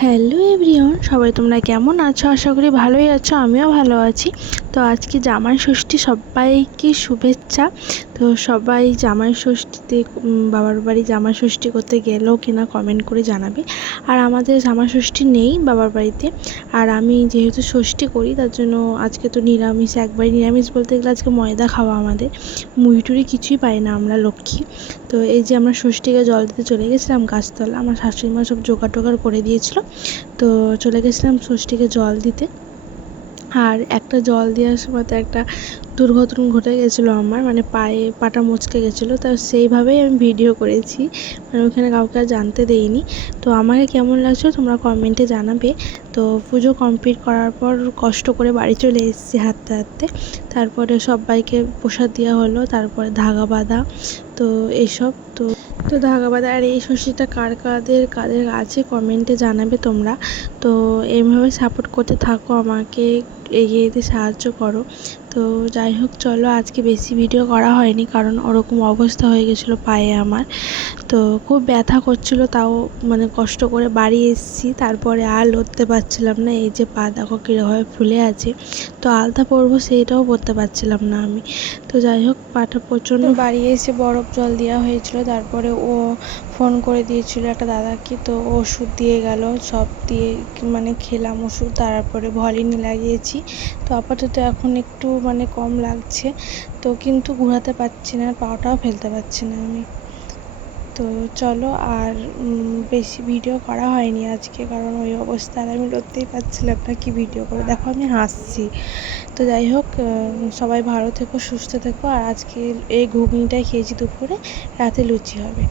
Hello everyone, সবাই তোমরা কেমন আছো? আশা করি ভালোই আছো, আমিও ভালো আছি। তো আজকে জামাই ষষ্ঠী, সবাইকে শুভেচ্ছা। তো সবাই জামাই ষষ্ঠীতে বাবার বাড়ি জামাই ষষ্ঠী করতে গেলেও কিনা কমেন্ট করে জানাবে। আর আমাদের জামাই ষষ্ঠী নেই বাবার বাড়িতে, আর আমি যেহেতু ষষ্ঠী করি তার জন্য আজকে তো নিরামিষ, একবারই নিরামিষ বলতে গেলে আজকে ময়দা খাওয়া আমাদের, মুড়ি টুড়ি কিছুই পাই না আমরা লক্ষ্মী। তো এই যে আমরা ষষ্ঠীকে জল দিতে চলে গেছিলাম গাছতলা, আমার শাশুড়ি মা সব জোগাড় টোগাড় করে দিয়েছিল। তো চলে গেছিলাম ষষ্ঠীকে জল দিতে। আর একটা জল দেওয়ার সময় তো একটা দুর্ঘটনা ঘটে গেছিলো আমার, মানে পাটা মচকে গেছিলো। তা সেইভাবেই আমি ভিডিও করেছি, মানে ওখানে কাউকে আর জানতে দেইনি। তো আমাকে কেমন লাগছে তোমরা কমেন্টে জানাবে। তো পুজো কমপ্লিট করার পর কষ্ট করে বাড়ি চলে এসেছি হাঁটতে হাঁটতে। তারপরে সবাইকে প্রসাদ দেওয়া হলো, তারপরে ধাগা বাঁধা, তো এইসব। তো ধাগা বাঁধা। আর এই ষষ্ঠীটা কাদের আছে কমেন্টে জানাবে তোমরা। তো এইভাবে সাপোর্ট করতে থাকো, আমাকে এগিয়ে যেতে সাহায্য করো। তো যাই হোক, চলো আজকে বেশি ভিডিও করা হয়নি, কারণ ওরকম অবস্থা হয়ে গেছিলো পায়ে আমার। তো খুব ব্যথা করছিলো, তাও মানে কষ্ট করে বাড়ি এসেছি, তারপরে আর লড়তে পারছিলাম না। এই যে পা দেখো কীভাবে ফুলে আছে, তো আলতা পরবো সেইটাও পরতে পারছিলাম না আমি। তো যাই হোক, পাটা প্রচণ্ড। বাড়ি এসে বরফ জল দেওয়া হয়েছিল, তারপরে ও ফোন করে দিয়েছিল একটা দাদাকে, তো ওষুধ দিয়ে গেল, সব দিয়ে মানে খেলাম ওষুধ, তারপরে ভলিনি লাগিয়েছি। তো আপাতত এখন একটু মানে কম লাগছে, তো কিন্তু ঘোরাতে পারছি না, পাটাও ফেলতে পারছি না আমি। তো চলো, আর বেশি ভিডিও করা হয়নি আজকে, কারণ ওই অবস্থায় আমি লড়তেই পারছিলাম না, কি ভিডিও করে, দেখো আমি হাসছি। তো যাই হোক, সবাই ভালো থেকো, সুস্থ থেকো। আর আজকে এই ঘুগনিটাই খেয়েছি দুপুরে, রাতে লুচি হবে।